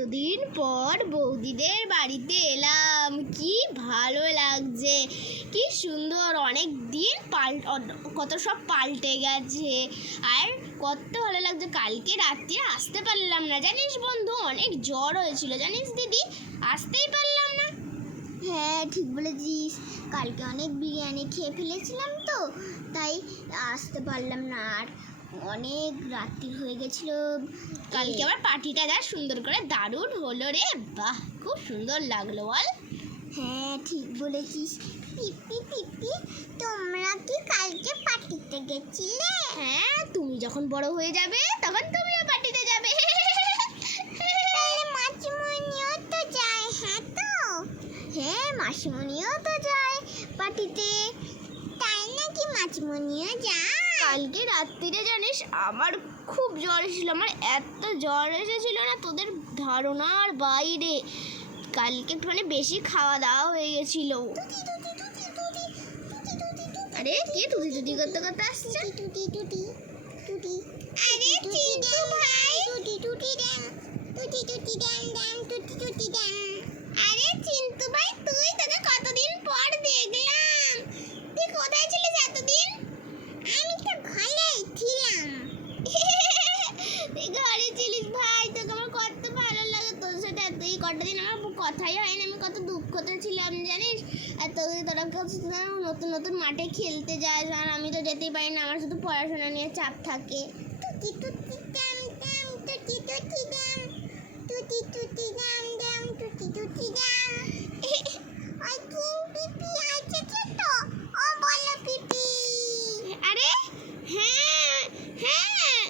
এতদিন পর বৌদিদের বাড়িতে এলাম, কি ভালো লাগছে, কি সুন্দর। অনেক দিন কত সব পাল্টে গেছে, আর কত ভালো লাগছে। কালকে রাত্রে আসতে পারলাম না জানিস বন্ধু, অনেক জ্বর হয়েছিল জানিস দিদি, আসতেই পারলাম না। হ্যাঁ ঠিক বলেছিস, কালকে অনেক বিরিয়ানি খেয়ে ফেলেছিলাম তো, তাই আসতে পারলাম না। আর অনেক রাত্রি হয়ে গেছিল। কালকে আবার পার্টিটা যা সুন্দর করে দারুণ হলো রে, বাহ খুব সুন্দর লাগলো বল। হ্যাঁ ঠিক বলেছিস। পিপি পিপি, তোমরা কি কালকে পার্টিতে গেছিলে? হ্যাঁ, তুমি যখন বড় হয়ে যাবে তখন তুমিও পার্টিতে যাবে। মাসিমণিও তো যায়? হ্যাঁ মাসিমণিও তো যায় পার্টিতে, তাই নাকি? মাসিমণিও যায়? কালকে রাত্রিরে জানিস আমার খুব জ্বর এসেছিল, আমার এত জ্বর এসেছিল না তোদের ধারণার বাইরে। কালকে একটুখানি বেশি খাওয়া দাওয়া হয়ে গেছিল। আরে কে তুতি তুতি করতে করতে আসছে? টুটি টুটি টুটি। আরে চিন্টু ভাই, টুটি টুটি ড্যাম, টুটি টুটি ড্যাম ড্যাম, টুটি টুটি ড্যাম। আরে চিন্টু ভাই, তোকে কতদিন পর দেখলাম, তুই কোথায় ছিলিস এতদিন? আমি তো ঘরেই ছিলাম। তুই ঘরে ছিলিস ভাই, তোকে আমার কত ভালো লাগে। তোর সাথে এই কটা দিন আমার কথাই হয়নি, আমি কত দুঃখতে ছিলাম জানিস। আর তোরা নতুন নতুন মাঠে খেলতে যাস, আর আমি তো যেতেই পারি না, আমার শুধু পড়াশোনা নিয়ে চাপ থাকে। টুটি টুটি ড্যাম ড্যাম, টুটি টুটি ড্যাম, টুটি টুটি ড্যাম ড্যাম, টুটি টুটি ড্যাম। ওই পিপি আসছে তো, ও বলো পিপি। আরে হ্যাঁ হ্যাঁ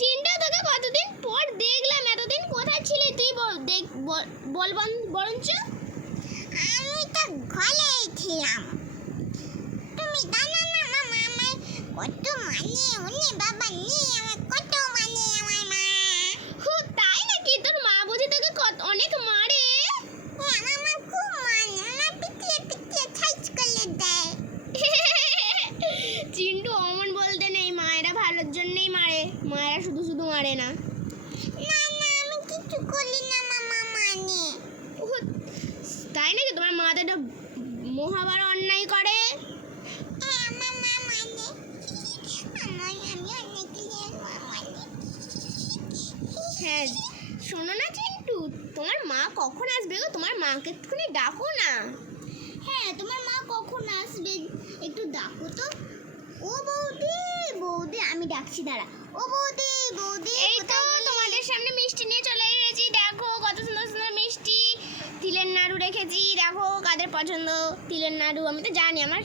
চিন্টু, তোকে কতদিন পর দেখলাম, এতদিন কোথায় ছিলি তুই? বল বরঞ্চ। আমি তো ঘরেই ছিলাম। তুমি জানো না মামা আমার কত মানে, ওনে বাবা নেই আমার কত মানে আমার মা। তাই নাকি? তোর মা বুঝি তোকে অনেক মারে? হ্যাঁ আমার মা খুব মানে, আমার পিটিয়ে পিটিয়ে সাইজ করে দেয়। চিন্টু অমন বলতে নেই, মায়েরা ভালোর জন্যই মারে, মায়েরা শুধু শুধু মারে না। না না আমি কিছু করি না, মামা মানে। তাই নাকি? তোমার মা তো একটা মহাবার অন্যায় করে। হ্যাঁ আমার মা মানে, আমি অনেক মানে। হ্যাঁ শোনো না চিন্টু, তোমার মা কখন আসবে গো? তোমার মাকে একটুখানি ডাকো না। হ্যাঁ তোমার মা কখন আসবে একটু ডাকো তো। ও বৌদি, বৌদি আমি ডাকছি, দাঁড়া। ও বৌদি, বৌদি এই তো তোমাদের সামনে মিষ্টি নিয়ে চলে এসেছি, দেখো কত সুন্দর সুন্দর মিষ্টি। তিলের নাড়ু রেখেছি, দেখো কাদের পছন্দ তিলের নাড়ু। আমি তো জানি আমার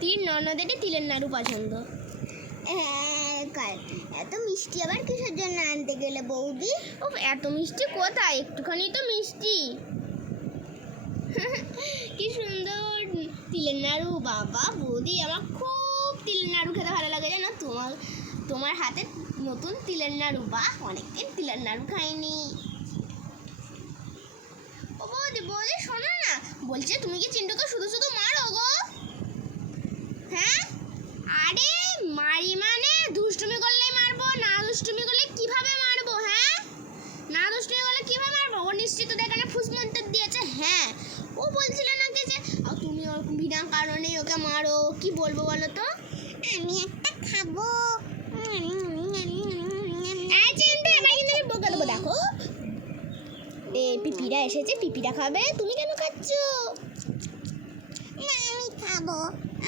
3 ননদেরই তিলের নাড়ু পছন্দ। হ্যাঁ এত মিষ্টি আবার কিসের জন্য আনতে গেলে বৌদি? ও এত মিষ্টি কোথায়, একটুখানি তো মিষ্টি। কি সুন্দর তিলের নাড়ু, বাবা বৌদি আমার খুব তিলের নাড়ু খেতে ভালো লাগে জানো। তোমার হাতে নতুন তিলের নাড়ু, বাহ অনেকদিন তিলের নাড়ু খাইনি। ও বৌদি বৌদি শোনো না, বলছে তুমি কি চিন্টুকে শুধু শুধু মারো গো? হ্যাঁ আরে মারি মানে দুষ্টুমি করলেই মারবো, না দুষ্টুমি করলে কিভাবে মারবো? হ্যাঁ না দুষ্টুমি করলে কিভাবে মারবো? ও নিশ্চিত তো এখানে ফুসমন্তর দিয়েছে। হ্যাঁ ও বলছিল নাকি যে তুমি ওর বিনা কারণেই ওকে মারো, কি বলবো বলো তো? আমি একটা খাবো। বকে দেবো। দেখো পিপিরা এসেছে, পিপিরা খাবে, তুমি কেন খাচ্ছ? না আমি খাবো,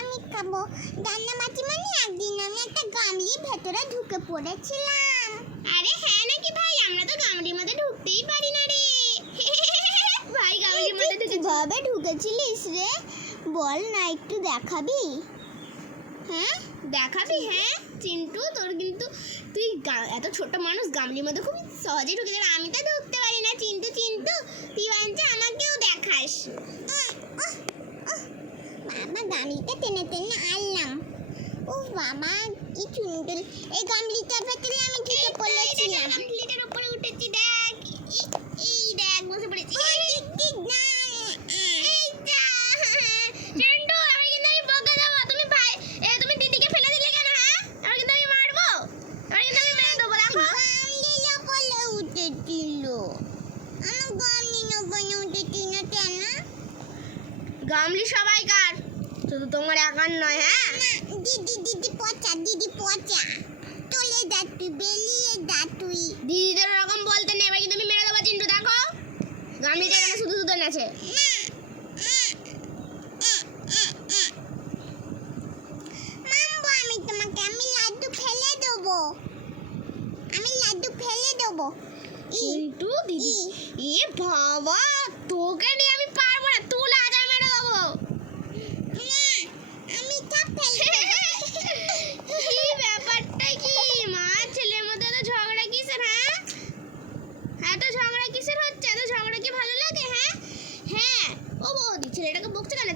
আমি খাবো। জান্না মাসিমণি, একদিন আমি একটা গামলির ভেতরে ঢুকে পড়েছিলাম। আরে হ্যাঁ নাকি ভাই? আমরা তো গামলির মধ্যে ঢুকতেই পারি না রে। ভাই গামলির মধ্যে কিভাবে ঢুকেছিলিস রে? বল না একটু দেখাবি? হ্যাঁ দেখাবি? হ্যাঁ চিন্টু, তোর কিন্তু তুই এত ছোট মানুষ গামলির মধ্যে খুব সহজেই ঢুকে যাবে, আমি তো ঢুকতে পারি না। চিন্টু চিন্টু তুই বলছে আমাকেও দেখাস। বাবা গামলিটা টেনে টেনে আনলাম। ও বাবা কি সুন্দর, এই গামলিটার ভেতরে আমি ঢুকে পড়েছিলাম। গামলিটার উপরে উঠেছি, দেখ এই দেখ বসে পড়েছি। চিন্টু আমি কিন্তু বকে দেবো। তুমি ভাই তুমি দিদিকে ফেলে দিলে কেন? হ্যাঁ আমি কিন্তু মারবো, আমি মেরে দেবো। দেখো গামলির উপরে উঠেছিল। কেন? গামলি সবাইকার, শুধু তোমার একার নয়। হ্যাঁ না, দিদি পচা চলে যা তুই, বেরিয়ে যা তুই। দিদিদের ওরকম বলতে নেই, এবার কিন্তু আমি মেরে দেবো চিন্টু। দেখো গামলিটা এখানে শুধু শুধু নেছে। মামবো আমি তোমাকে, আমি লাড্ডু ফেলে দেবো। চিন্টু দিদি, এ বাবা, তোকে নিয়ে আমি পারবো না, তুলে আজ আমি মেরে দেবো। না, আমি সব ফেলে কি ব্যাপারটা কি? মা ছেলের মধ্যে এত ঝগড়া কিসের? হ্যাঁ এত ঝগড়া কিসের হচ্ছে? এত ঝগড়া কি ভালো লাগে? হ্যাঁ হ্যাঁ, ও বৌদি ছেলেটাকে বকছে কেন?